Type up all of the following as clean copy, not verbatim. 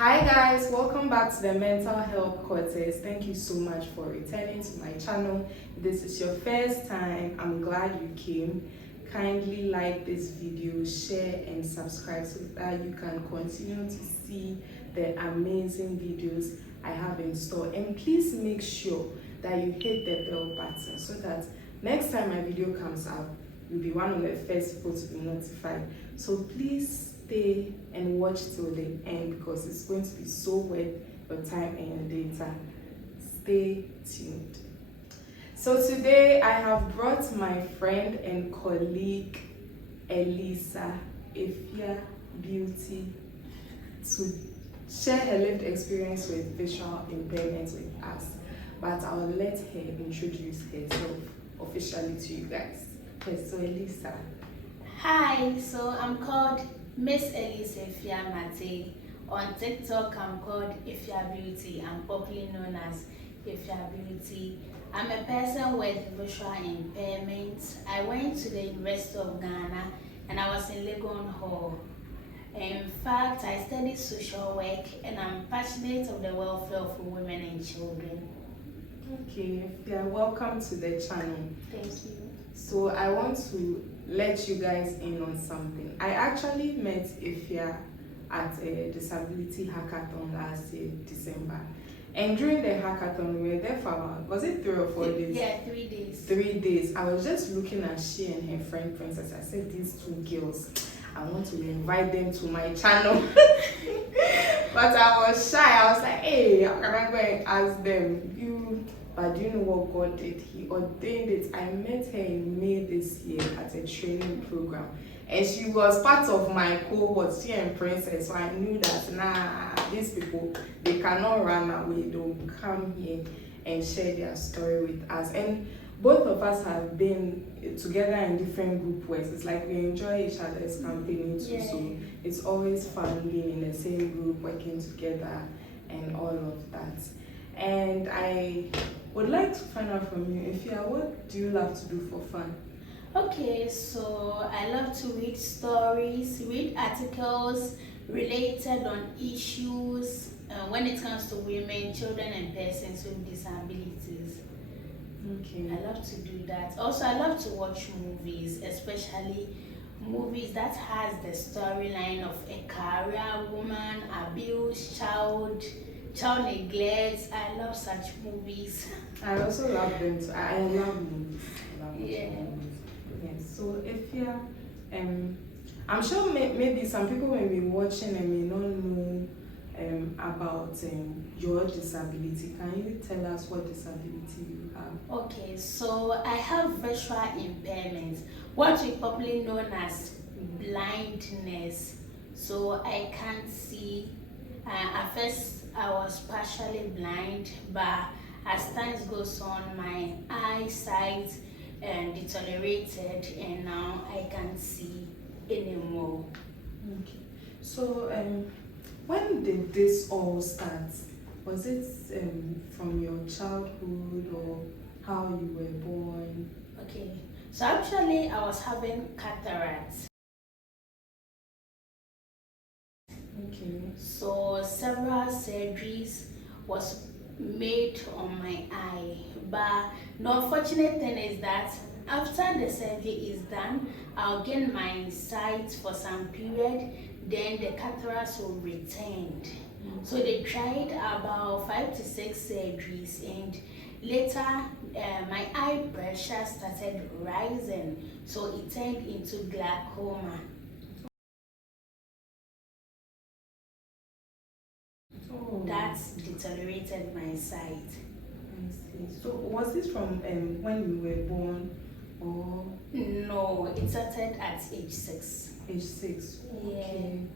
Hi guys, welcome back to the mental health quarters. Thank you so much for returning to my channel. If this is your first time, I'm glad you came. Kindly like this video, share and subscribe so that you can continue to see the amazing videos I have in store. And please make sure that you hit the bell button so that next time my video comes out, you'll be one of the first people to be notified. So please stay and watch till the end because it's going to be so worth your time and your data. Stay tuned. So today I have brought my friend and colleague Elisa, Efia Beauty, to share her lived experience with visual impairments with us. But I'll let her introduce herself officially to you guys. Okay, so Elisa. Hi, so I'm called Miss Elisa Efia Matey. On TikTok, I'm called Efia Beauty. I'm popularly known as Efia Beauty. I'm a person with visual impairment. I went to the University of Ghana and I was in Legon Hall. In fact, I studied social work and I'm passionate of the welfare of women and children. Okay, yeah, welcome to the channel. Thank you. So I want to let you guys in on something. I actually met Efia at a disability hackathon last year, December. And during the hackathon, we were there for about, was it 3 or 4 days? Yeah, 3 days. 3 days. I was just looking at she and her friend Princess. I said, these two girls, I want to invite them to my channel. But I was shy. I was like, hey, how can I go and ask them? But do you know what God did? He ordained it. I met her in May this year at a training program. And she was part of my cohort, she and Princess. So I knew that, these people, they cannot run away. They'll come here and share their story with us. And both of us have been together in different group works. It's like we enjoy each other's company too. Yeah. So it's always fun being in the same group, working together and all of that. And I would like to find out from you, Efia, what do you love to do for fun? Okay, so I love to read stories, read articles related on issues when it comes to women, children, and persons with disabilities. Okay. I love to do that. Also, I love to watch movies, especially movies that has the storyline of a career woman, abuse, child neglect. I love such movies. I also love them too. I love movies. Yeah. Yes. So if you're, I'm sure maybe some people may be watching and may not know about your disability. Can you tell us what disability you have? Okay, so I have visual impairment, what we popularly known as blindness. So I can't see. At first, I was partially blind, but as time goes on, my eyesight deteriorated, and now I can't see anymore. Okay. So, when did this all start? Was it from your childhood or how you were born? Okay, so actually, I was having cataracts. Okay. So several surgeries was made on my eye, but the unfortunate thing is that after the surgery is done, I'll gain my sight for some period, then the cataracts will return. So they tried about 5 to 6 surgeries, and later my eye pressure started rising, so it turned into glaucoma. Oh. That's deteriorated my sight. I see. So was this from when you were born or? No, it started at age 6. Age 6. Yeah. Okay.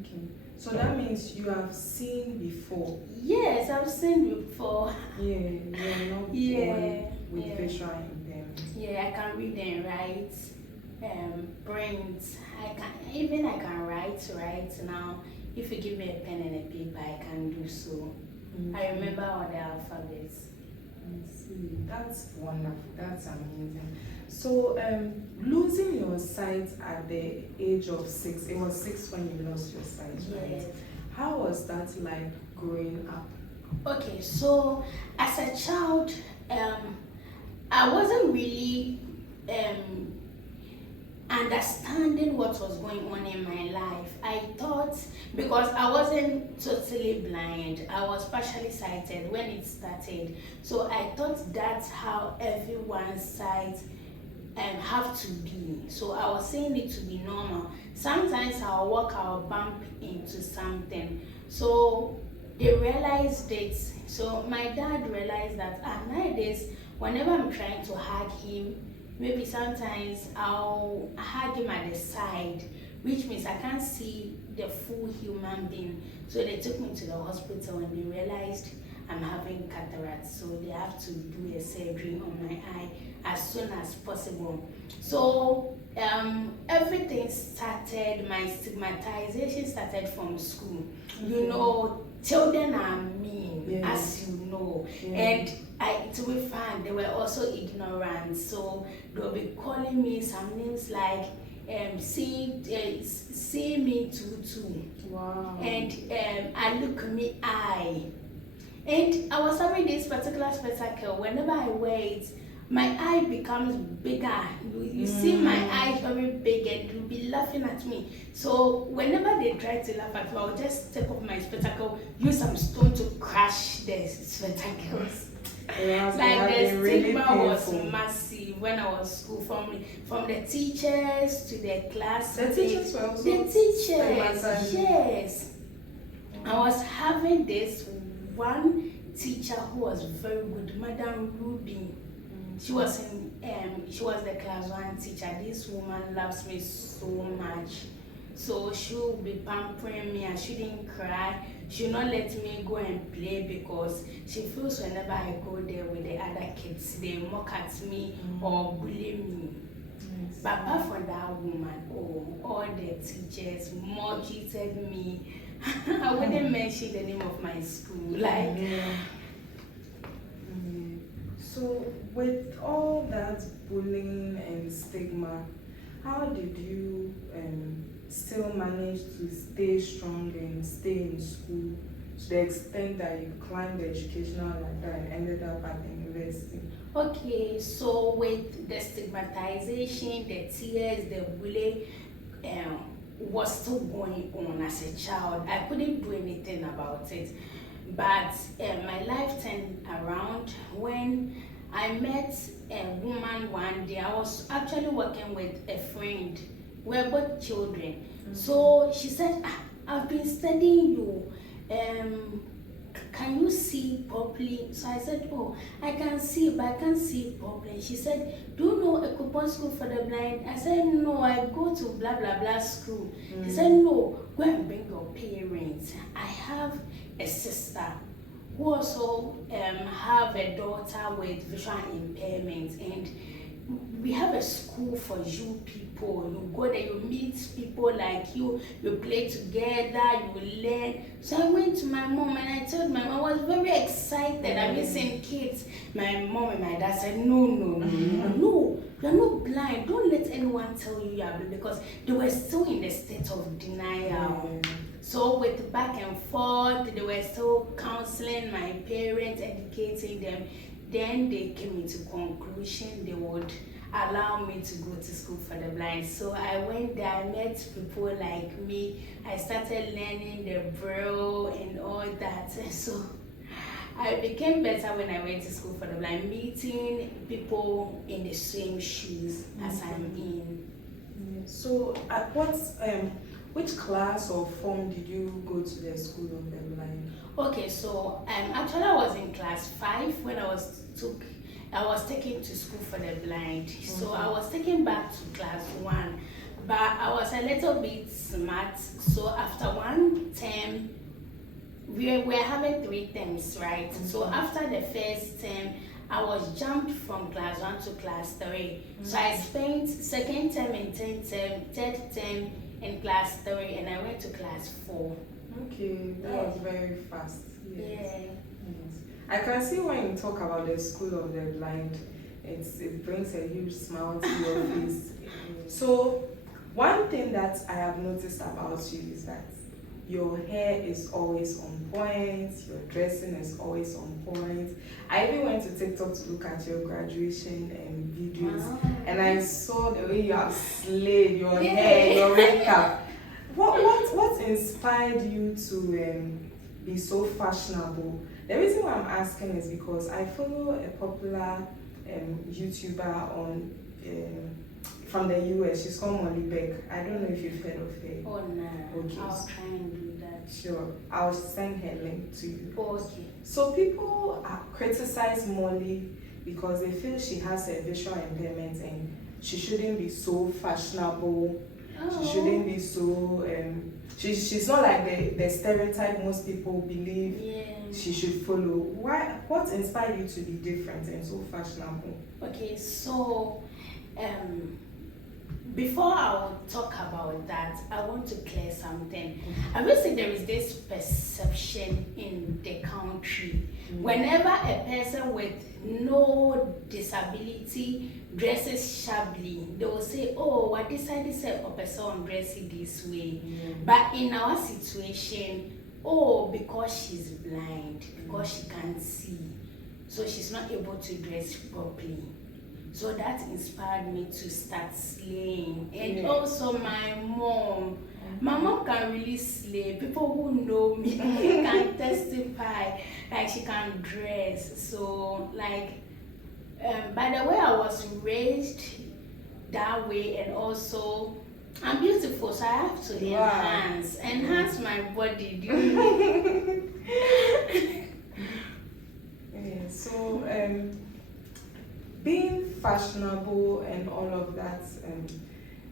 Okay. So that means you have seen before. Yes, I've seen before. Yeah, you're not born with visual impairment. Yeah, I can read and write, print. I can write right now. If you give me a pen and a paper, I can do so. I remember all the alphabets. I see. That's wonderful. That's amazing. So, losing your sight at the age of 6, it was 6 when you lost your sight, right? Yes. How was that like growing up? Okay, so as a child, I wasn't really um, understanding what was going on in my life. I thought, because I wasn't totally blind, I was partially sighted when it started. So I thought that's how everyone's sight have to be. So I was saying it to be normal. Sometimes I'll walk, I'll bump into something. So they realized it. So my dad realized that nowadays, whenever I'm trying to hug him, maybe sometimes I'll hug him at the side, which means I can't see the full human being. So they took me to the hospital and they realized I'm having cataract. So they have to do a surgery on my eye as soon as possible. So everything started, my stigmatization started from school. You know, children are mean, as you know. And to be frank, they were also ignorant. So they'll be calling me some names like see me too. Wow. And I look me eye. And I was having this particular spectacle. Whenever I wear it, my eye becomes bigger. You see my eyes very big and you'll be laughing at me. So whenever they try to laugh at me, I'll just take off my spectacle, use some stone to crush the spectacles. Like the stigma was massive when I was school, from the teachers to the class. The teachers were also the teachers, yes. I was having this one teacher who was very good, Madam Ruby. She was the class 1 teacher. This woman loves me so much. So she will be pampering me. I shouldn't cry. She will not let me go and play because she feels whenever I go there with the other kids, they mock at me or bully me. But apart from that woman, all the teachers more treated me. I wouldn't mention the name of my school. So with all that bullying and stigma, how did you still manage to stay strong and stay in school to the extent that you climbed the educational ladder and ended up at the university? Okay, so with the stigmatization, the tears, the bullying was still going on as a child. I couldn't do anything about it. But my life turned around when I met a woman one day. I was actually working with a friend. We're both children. So she said, I've been studying you. Can you see properly? So I said, oh, I can see, but I can't see properly. She said, do you know a coupon school for the blind? I said, no, I go to blah, blah, blah school. She said, no, go and bring your parents. I have a sister who also have a daughter with visual impairment, and we have a school for you people. You go there, you meet people like you play together, you learn. So I went to my mom and I told my mom, I was very excited. I'm missing kids. My mom and my dad said, no, you're not blind. Don't let anyone tell you are blind, because they were still in the state of denial. So with back and forth, they were still counseling my parents, educating them. Then they came into conclusion they would allow me to go to school for the blind. So I went there, I met people like me. I started learning the braille and all that. So I became better when I went to school for the blind, meeting people in the same shoes as I'm in. So at which class or form did you go to the school of the blind? Okay, so actually I was in class 5 when I was taken to school for the blind. So I was taken back to class 1, but I was a little bit smart. So after one term, we were having 3 terms, right? So after the first term, I was jumped from class 1 to class 3. So I spent second term and third term in class 3, and I went to class 4. Okay, that was very fast. Yes. I can see when you talk about the school of the blind, it brings a huge smile to your face. So one thing that I have noticed about you is that your hair is always on point, your dressing is always on point. I even went to TikTok to look at your graduation videos, and I saw the way you have slayed your hair, your makeup. What inspired you to be so fashionable? The reason why I'm asking is because I follow a popular YouTuber on from the US. She's called Burke. I don't know if you've heard of her. Oh no. Okay. I'll try and do that. Sure. I'll send her link to you. Okay. So people criticize Molly because they feel she has a visual impairment and she shouldn't be so fashionable. Oh. She shouldn't be so she's not like the stereotype most people believe she should follow. What inspired you to be different and so fashionable? Okay, so before I will talk about that, I want to clear something. I will say there is this perception in the country. Whenever a person with no disability dresses shabbily, they will say, oh, I decided to say a person dress it this way. But in our situation, oh, because she's blind, because she can't see, so she's not able to dress properly. So that inspired me to start slaying. And also my mom can really slay. People who know me can testify, like she can dress. So like, by the way I was raised that way, and also I'm beautiful, so I have to enhance my body. So being fashionable and all of that,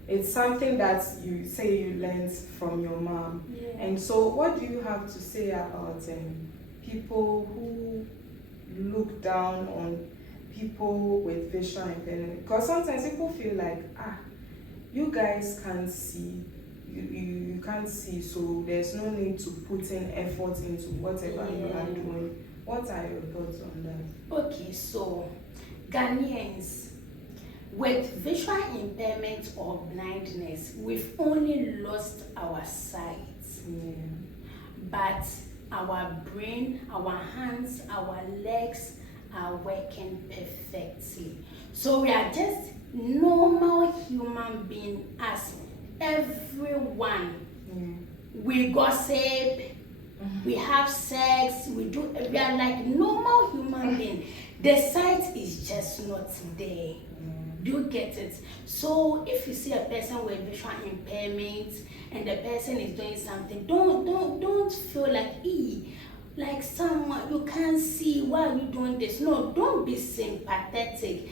it's something that you say you learned from your mom. And so what do you have to say about people who look down on people with visual impairment? Because sometimes people feel like, you guys can't see, you can't see, so there's no need to put in effort into whatever you are doing. What are your thoughts on that? Okay, so Ghanaians with visual impairment or blindness, we've only lost our sight. But our brain, our hands, our legs are working perfectly. So we are just normal human beings as everyone. We gossip, we have sex, we are like normal human beings. The sight is just not there. Do you get it? So if you see a person with visual impairment and the person is doing something, don't feel like someone you can't see, why are you doing this? No, don't be sympathetic.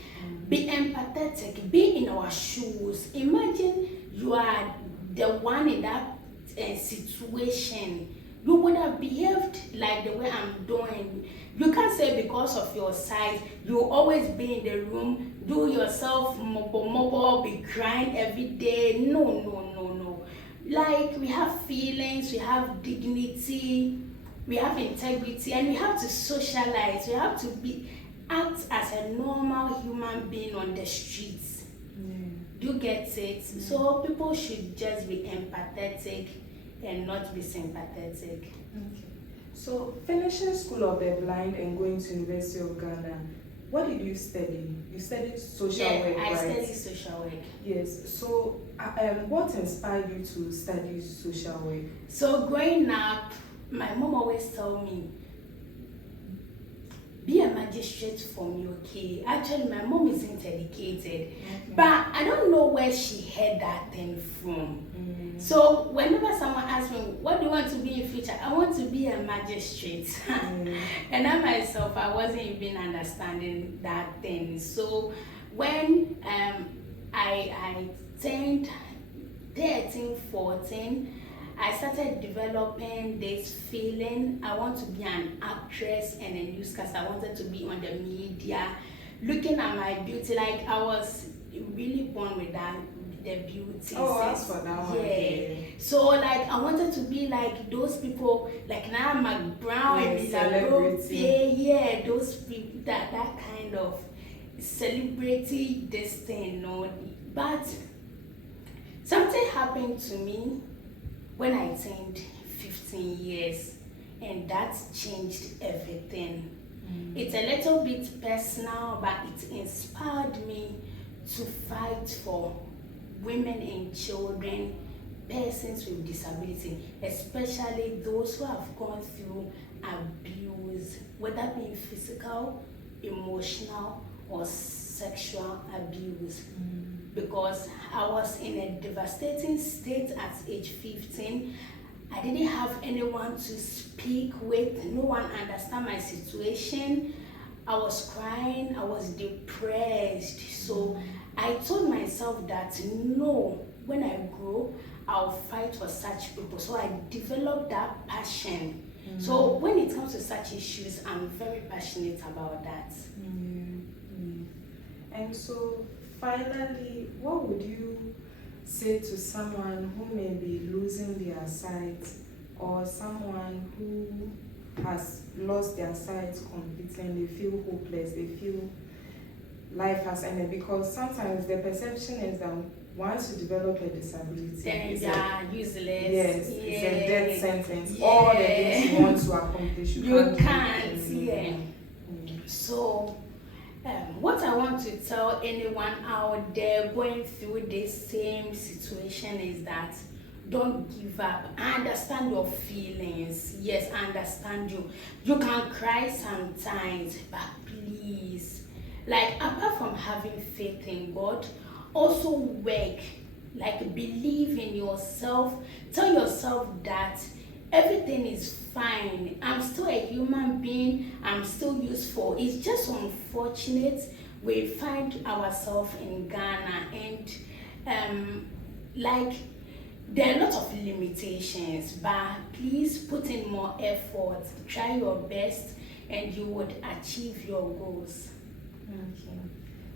Be empathetic. Be in our shoes. Imagine you are the one in that situation. You would have behaved like the way I'm doing. You can't say because of your size, you always be in the room, do yourself mobile, be crying every day. No. Like, we have feelings, we have dignity, we have integrity, and we have to socialize. We have to act as a normal human being on the streets. Do you get it? So people should just be empathetic and not be sympathetic. Okay. So finishing School of the Blind and going to University of Ghana, what did you study? You studied social work, right? I studied social work. Yes. So what inspired you to study social work? So growing up, my mom always told me, be a magistrate for me, okay? Actually, my mom isn't educated, but I don't know where she heard that thing from. So whenever someone asks me, what do you want to be in future? I want to be a magistrate. And I myself, I wasn't even understanding that thing. So when I turned 13, 14, I started developing this feeling. I want to be an actress and a newscaster. I wanted to be on the media, looking at my beauty. Like, I was really born with that, the beauty. Oh, that's for that one. Yeah. So like, I wanted to be like those people, like now Brown and celebrity. Yeah, those people, that kind of celebrity, this thing, no. But something happened to me when I turned 15. 15 years, and that's changed everything. It's a little bit personal, but it inspired me to fight for women and children, persons with disability, especially those who have gone through abuse, whether being physical, emotional, or sexual abuse. Because I was in a devastating state at age 15. I didn't have anyone to speak with, no one understand my situation. I was crying, I was depressed. So I told myself that no, when I grow, I'll fight for such people. So I developed that passion. So when it comes to such issues, I'm very passionate about that. And so finally, what would you say to someone who may be losing their sight, or someone who has lost their sight completely and they feel hopeless, they feel life has ended? Because sometimes the perception is that once you develop a disability, Then it's they are useless. yes, it's a death sentence. Yeah. All the things you want to accomplish, You can't can't, do it. So what I want to tell anyone out there going through this same situation is that don't give up. I understand your feelings. Yes, I understand you. You can cry sometimes, but please, like, apart from having faith in God, also work. Like, believe in yourself. Tell yourself that everything is fine. I'm still a human being. I'm still useful. It's just unfortunate we find ourselves in Ghana, and like, there are a lot of limitations, but please put in more effort, try your best, and you would achieve your goals. Okay.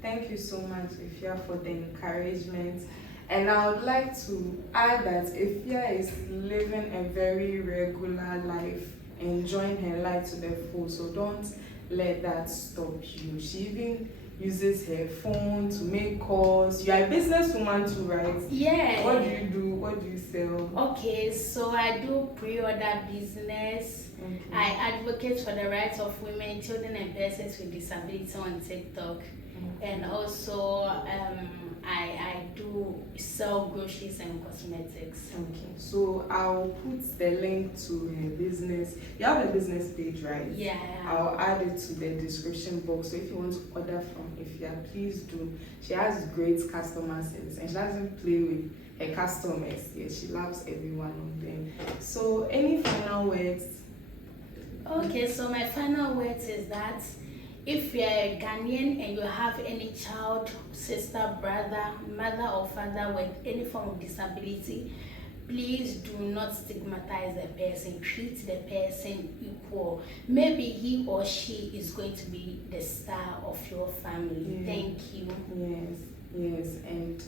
Thank you so much, Ifya, for the encouragement. And I would like to add that Ifya is living a very regular life, enjoying her life to the full, so don't let that stop you. She even uses her phone to make calls. You are a businesswoman too, right? Yeah. What do you do? What do you sell? Okay, so I do pre-order business. Okay. I advocate for the rights of women, children, and persons with disability on TikTok. And also I do sell groceries and cosmetics. Okay, so I'll put the link to her business. You have a business page, right? Yeah. I'll add it to the description box. So if you want to order from Ifya, please do. She has great customer service and she doesn't play with her customers. Yeah, she loves every one of them. So any final words? Okay, so my final words is that if you're a Ghanaian and you have any child, sister, brother, mother or father with any form of disability, please do not stigmatize the person. Treat the person equal. Maybe he or she is going to be the star of your family. Yeah. Thank you. Yes, and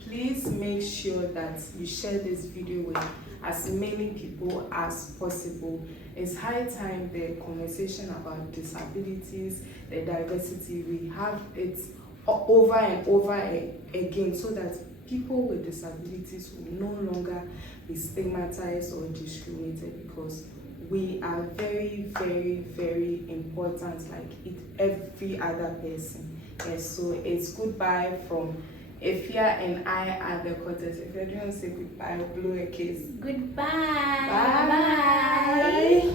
please make sure that you share this video with as many people as possible. It's high time the conversation about disabilities, the diversity, we have it over and over again, so that people with disabilities will no longer be stigmatized or discriminated, because we are very, very, very important like every other person. Yes, so it's goodbye from Ifya and I at the quarters. If you don't say goodbye, I'll blow a kiss. Goodbye. Bye. Bye.